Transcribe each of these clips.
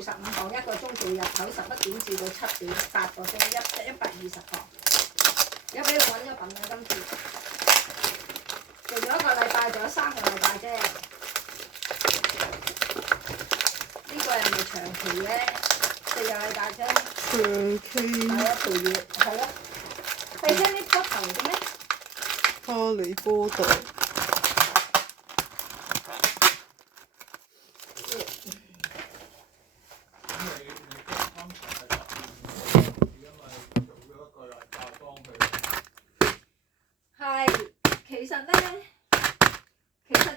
15磅1個鐘做日頭11點至到7點8個鐘120磅。而家俾你揾咗笨嘅今次，做咗1個禮拜，仲有3個禮拜啫。呢個係咪長期咧？4個禮拜啫。長期。係啊，陪月係咯。係聽啲波頭嘅咩？哈利波特。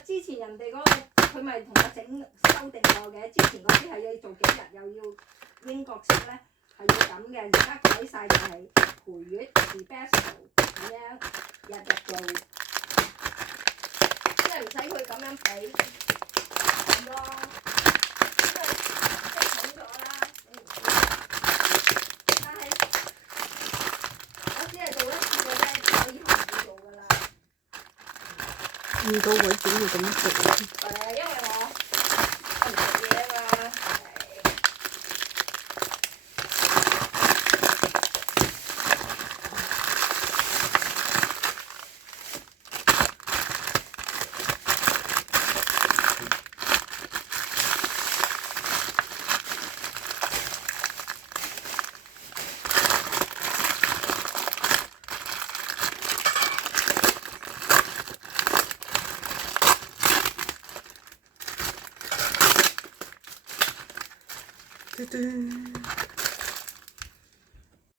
之前人哋嗰個佢咪同我修訂過嘅，之前嗰啲係要做幾日又要英國式咧，係要咁嘅。而家改晒就係陪月 special 咁樣日日做，即係唔使佢咁樣俾咁咯，即係識統咗啦。但係我只係做1次嘅啫，我以後唔會做㗎啦。唔到位點要咁做？因為我唔食嘢啊嘛。嘟嘟。